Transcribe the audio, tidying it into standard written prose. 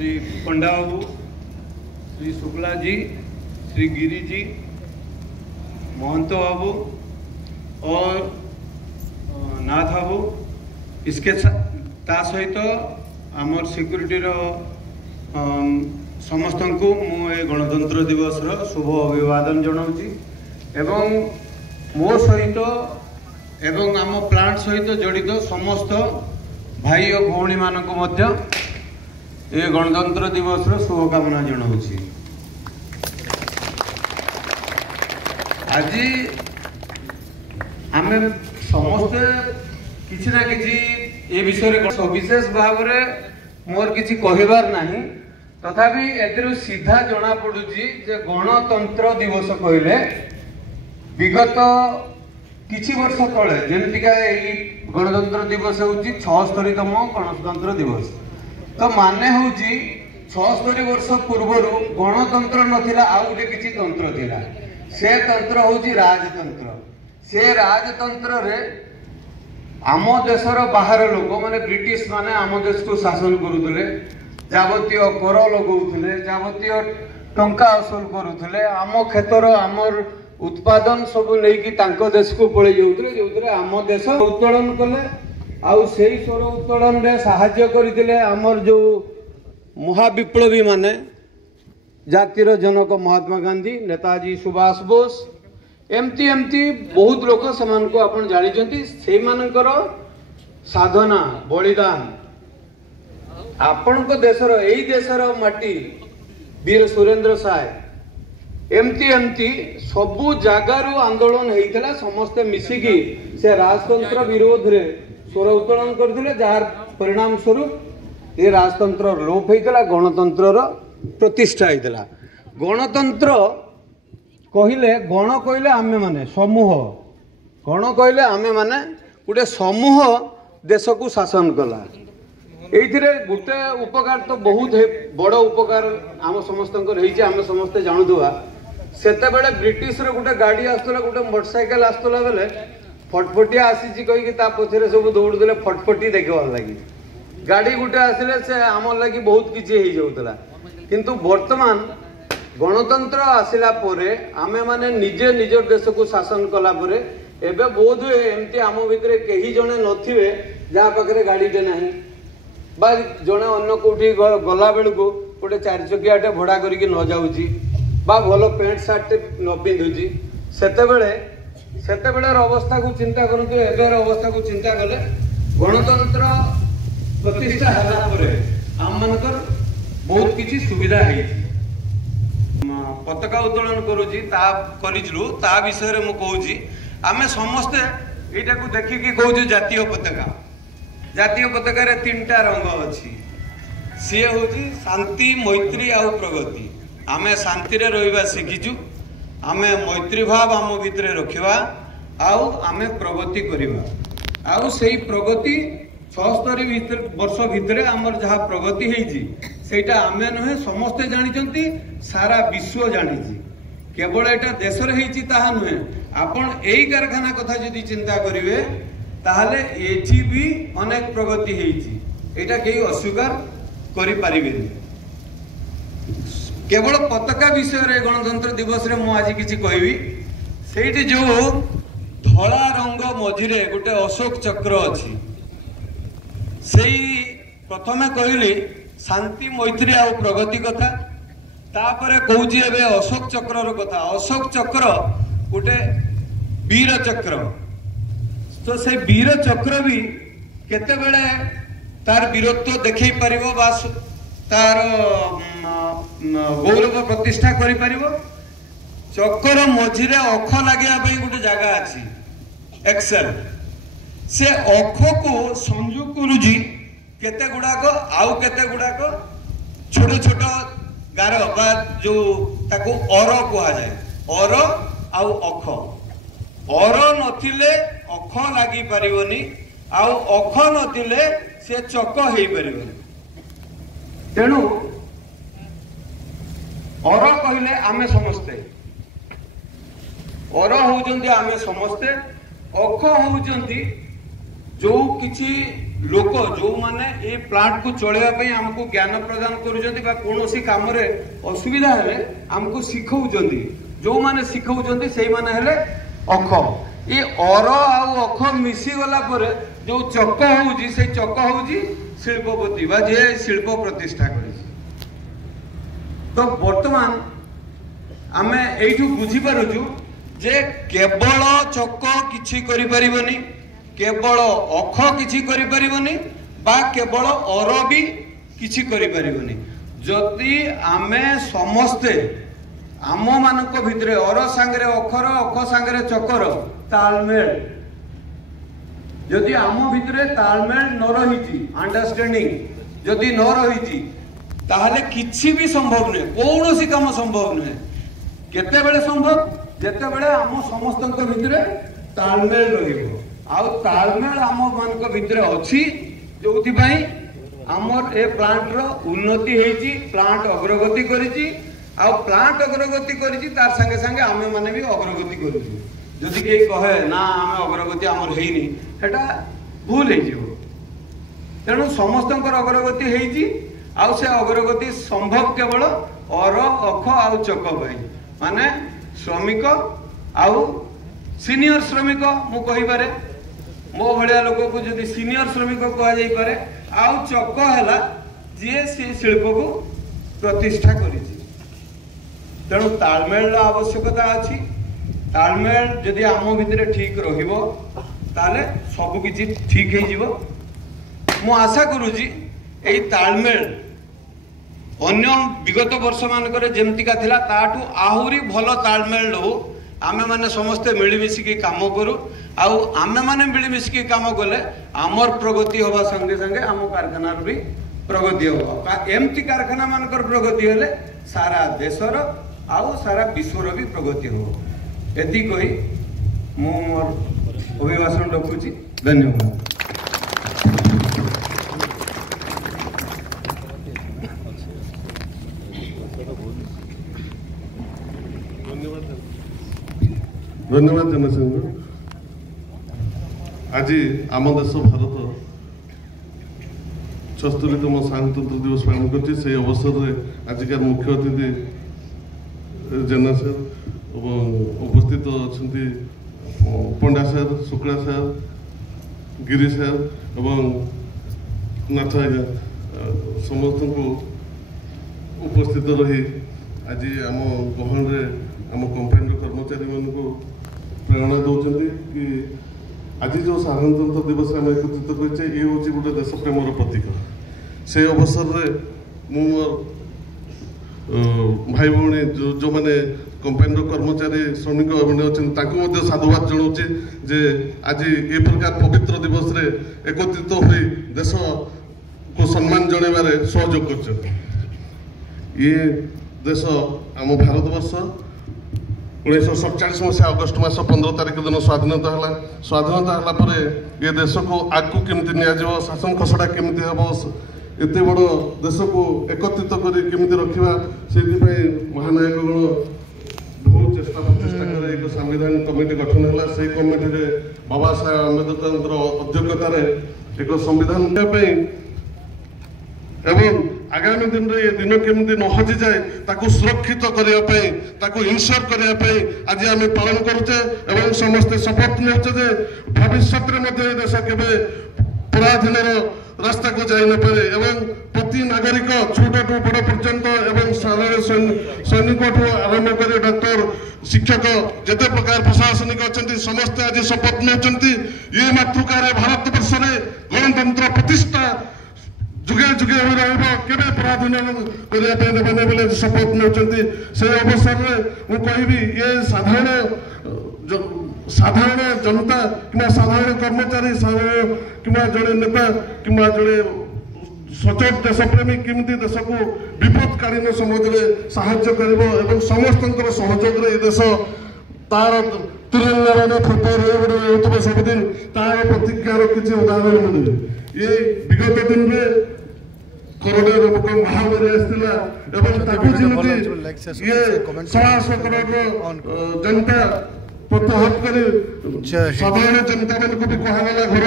श्री पंडा बाबू, श्री शुक्ला जी, श्री गिरी जी, महंत बाबू और नाथ बाबू, इसके सहित आमर सिक्यूरीटी समस्त को मुझे गणतंत्र दिवस शुभ अभिवादन जनाऊँगी एवं मो सहित एवं आम प्लांट सहित जड़ित समस्त भाई और भौणी मानक ये गणतंत्र दिवस शुभकामना जनाऊँगी। आज आम समस्ते किसी ना किसी ये विषय सविशेष भाव में मोर किसी कहबार नहीं, तथापि एथिरु सीधा जना पड़ुची जे गणतंत्र दिवस कहले विगत किछि वर्ष तले जेमतिका गणतंत्र दिवस होउची 76तम गणतंत्र दिवस, तो माने होउची 76 वर्ष पूर्व गणतंत्र नथिला आ गोटे किछि तंत्र थिला। से तंत्र होउची राजतंत्र। से राजतंत्र रे आम देशर बाहर लोक माने ब्रिटिश माने आम देश को शासन करुले, जावतीय कर लगौले, जावतीय टंका असूल करुले, आम क्षेत्र आमर उत्पादन सब नहीं तांको देश को पड़े जाऊे जो आम देश उत्तोलन कले आउ से स्वर उत्तोलन रे साहाय्य करते आमर जो महाविप्लवी माने जातिर जनक महात्मा गांधी, नेताजी सुभाष बोस, एमती एमती बहुत लोक से आपन जानी से साधना बलिदान आपण देशर यही देशर माटी वीर सुरेंद्र साय एमती एमती सबू जगारू आंदोलन होता समस्ते मिसिकी से राजतंत्र विरोध रे स्वर उत्तोलन करथिले, जार परिणाम स्वरूप ये राजतंत्र लोप होता गणतंत्र प्रतिष्ठा होता। गणतंत्र कहले गण कहले आमे माने समूह, गण कहले आमे माने गोटे समूह देश को शासन कला। ये गोटे उपकार तो बहुत बड़ उपकार आम समस्त आम समस्ते जानूवा। सेते बेले ब्रिटिश रे गोटे गाड़ी आसला, गोटे मोटरसाइकेल आसला बेले फटफटिया आसी कहीकि पछरे सब दौड़े फटफटी देखा लगी। गाड़ी गोटे आसिले से आम लगी बहुत किसी हो जाऊला, किंतु वर्तमान गणतंत्र आसिला पोरे आमे माने निजे निज देश को शासन कला पोरे एबे बोध हुए एमती आम भितर कहीं जड़े नथिबे जहाँ पाखे गाड़ीटे नहीं बा जड़े अन्न कौटी गला बेलू गोटे 4 चकियाटे भड़ा करके न जाऊँगी बा भल पैंट सार्ट न पिंधुची सेतेबेले अवस्था को चिंता करते एबेर अवस्था को चिंता कले गणतंत्र प्रतिष्ठा होला परे आम मानकर बहुत किसी सुविधा है। पताका उत्तोलन करुची ता विषय में कहूँ आमे समस्ते यहाँ को देखिकी कहूँ जातीय पताका। जातीय पताका रे 3टा रंग अच्छी, सी हूँ शांति मैत्री आउ प्रगति। आमे शांति रे रहिबा शिखीचु, आमे मैत्री भाव आम भितर रखिबा आउ आमे प्रगति करिबा। आउ सेही प्रगति 76 वर्ष भितर आमर जहाँ प्रगति होईची सेटा आमे नहे समस्ते जानिचंती, सारा विश्व जानिची। केवल एटा देशर होईची ताहा नुहे, आपण एई कारखाना कथा जदि चिंता करिवे ताहले एठी भी अनेक प्रगति होईची, एटा केही अस्वीकार करि पारिबेनी। केवल पताका विषय रे गणतंत्र दिवस रे मु आज किछि कहबी। सेठी जो धला रंग मझिरे गोटे अशोक चक्र अछि, सेई प्रथमे कहली शांति मैत्री आ प्रगति कथा, तापरे कहूँ एबे अशोक चक्र कथा। अशोक चक्र गोटे वीर चक्र, तो से वीर चक्र भी केते बेले तार वीरत्व देखै परिबो बा तार गौरव प्रतिष्ठा करि परिबो। चक्र मझिरे अख लागिया पई गोटे जगह अछि एक्सेल, से अख को संयोग करूजी केते गुड़ाक आउ केते गुड़ाक छोट छोट गार बा जो ताको और कहा जाए, और आउ अख। और नथिले अख लागी परिबनी, आउ अख नथिले से चक हेई परिबनी। तेणु और कहले आमे समस्ते, और होउचंती आमे समस्ते, अख होउचंती जो किछि लोक जो माने ये प्लांट को चलैया पई हमको ज्ञान प्रदान करूजंती बा कोनोसी काम रे असुविधा हेले हमको सिखौजंती जो माने सिखौजंती सेही माने हेले अख ये अर आ अख मिसी गला परे जो चक होउजी से चक होउजी शिल्पपति बा जे शिल्प प्रतिष्ठा करी तो वर्तमान आमे एठू बुझी पारुजु जे केवल चक किछि करि परिबनी केवल अख किछि करि परिबनी बा केवल अर भी किछि करि परिबनी जदि आमे समस्ते आम मानक भितरे अर सांगरे अखर अख सांगरे चकर तालमेल जदि आम भितरे तालमेल न रहिछि अंडरस्टैंडिंग जदि न रहिछि ताहले किछि भी संभव नै कोनोसी काम संभव नै केते बेले संभव जेते बेले आम समस्तक भितरे तालमेल रहिबो आउ तालमेल आम मानक भितरे अछि जोथि पई हमर ए प्लांट रो उन्नति हेछि प्लांट अग्रगति करिछि आउ प्लांट अग्रगति करिछि तार संगे संगे आमे माने भी अग्रगति करिछु जदि के कहे ना आमे अग्रगति हमर हेइनी हेटा भूल हे जिवो तेणु समस्तंकर अग्रगति हेछि आउ से अग्रगति संभव केवल अर अख आउ चक पई माने श्रमिक आउ सीनियर श्रमिक मु कहि पारे मो भलिया लोक को जदि सीनियर श्रमिक कहा जाई पारे आउ चक हैला जे से शिल्प को प्रतिष्ठा करिछि तेणु तालमेल आवश्यकता अछि तालमेल जदि आम भितरे ठीक रहिबो ताले सब किछि ठीक हे जिवो मु आशा करूछि एई तालमेल अन्य विगत वर्ष मानकर जेमतिका थिला ताठू आहुरी भल तालमेल लो आमे माने समस्ते मिलिमिशिकी काम करू आउ आमे माने मिलिमिशिकी काम कले आमर प्रगति होबा संगे संगे आम कारखाना भी प्रगति होबा एमती कारखाना मानकर प्रगति हेले सारा देशर आउ सारा विश्वर भी प्रगति हो एति कहि मु मोर अभिभाषण रखुची धन्यवाद। धन्यवाद जनसिंह आज आम देश भारत 76तम साधारणतंत्र दिवस पालन कर अवसर में आजिकार मुख्य अतिथि जेना सर उपस्थित अच्छा पंडा सर शुक्ला सर गिरी सर एवं नाथ आज्ञा समस्त को उपस्थित रही आज आम गहन आम कंपनी कर्मचारी मान प्रेरणा दौरान कि आज जो साधारणतंत्र दिवस आम एकत्रित करछे ये हूँ गोटे देश प्रेमर प्रतीक से अवसर में भाई भौणी जो मैंने कंपनी कर्मचारी श्रमिक अच्छा साधुवाद जनाऊे जे आज ये प्रकार पवित्र दिवस रे एकत्रित हो देश को सम्मान जनइबारे सहयोग कर ये देश आम भारत वर्ष 1947 मसीहा अगस्ट मास 15 तारिख दिन स्वाधीनता है ये देश को आगू केमती निया शासन खसड़ा केमती हम एत बड़ देश को एकत्रित कर रखा से महानायक गण बहुत चेष्टा प्रचेषा कर एक संविधान कमिटी गठन है से कमिटी बाबा साहेब आंबेडकर अध्यक्षतार एक संविधान एवं आगामी दिन में ये दिन केमती न हजि जाए ताकू सुरक्षित करने इनश्योर करने आज आम पालन करुचे एवं समस्ते शपथ नौचे जे भविष्य में देश के पराधीन रास्ता को जाई न पारे एवं प्रति नागरिक छोट ठू बड़ पर्यंत एवं साधारण सैनिक ठू आरंभ कर डॉक्टर शिक्षक जिते प्रकार प्रशासनिक अच्छा समस्ते आज शपथ नौकरी ये मातृकार भारत वर्ष में गणतंत्र प्रतिष्ठा जुगे जुगे हो रहा पराधीन करने बोले शपथ नौकरी से अवसर में मुझे ये साधारण जनता कि साधारण कर्मचारी कि जड़े नेता कि जड़े सचेत देशप्रेमी केमती देश को विपदकालीन समय साहाय्य कर समस्त सहयोग देश तार तिरंगा फटो सबुदिन तार प्रतिज्ञार किसी उदाहरण मिले ये विगत दिन में कोरोना रोग महामारी आसला ये 100 करोड़ जनता प्रत्याहत कर साधारण जनता मान को भी कहला घर